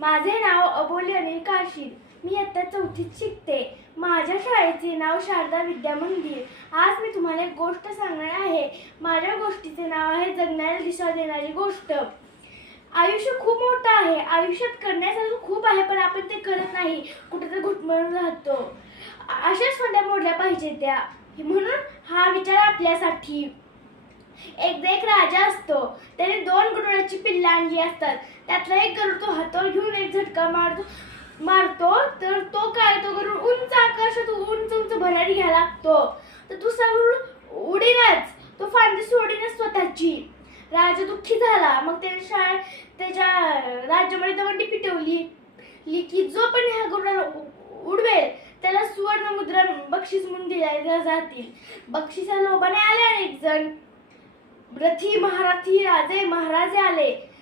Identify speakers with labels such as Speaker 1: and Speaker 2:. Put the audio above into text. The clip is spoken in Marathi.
Speaker 1: माझे नाव अबोली अनिल काशीद मी आता चौथीत शिकते. माझ्या शाळेचे नाव शारदा विद्या मंदिर. आज मी तुम्हाला एक गोष्ट सांगणार आहे. माझ्या गोष्टीचे नाव आहे जगण्याला दिशा देणारी गोष्ट. आयुष्य खूप मोठं आहे. आयुष्यात करण्यासारखं खूप आहे पण आपण ते करत नाही. कुठेतरी घुटमळून राहतो. अशाच फंड्या मोडल्या पाहिजे त्या. म्हणून हा विचार आपल्यासाठी. एकदा एक राजा असतो. गरुडाची आणली असतात. त्यातला एक गरुड तो हातावर घेऊन एक झटका मारतो मारतो तर तो काय तो गरुड? उंच आकाशात उंच उंच भरारी घ्यायला लागतो. तर दुसरा गरुड उडीनच तो फांदी सोडीनच स्वतःची. राजा दुःखी झाला. मग त्याने शाळेत त्याच्या राज्यामध्ये दवंडी पिटवली. ली की जो पण ह्या गरुडाला उडवेल त्याला सुवर्ण मुद्रा बक्षीस म्हणून दिल्या जातील. बक्षिसा लोभाने आले अनेक जण. रथी महारथी राजे महाराजे आले.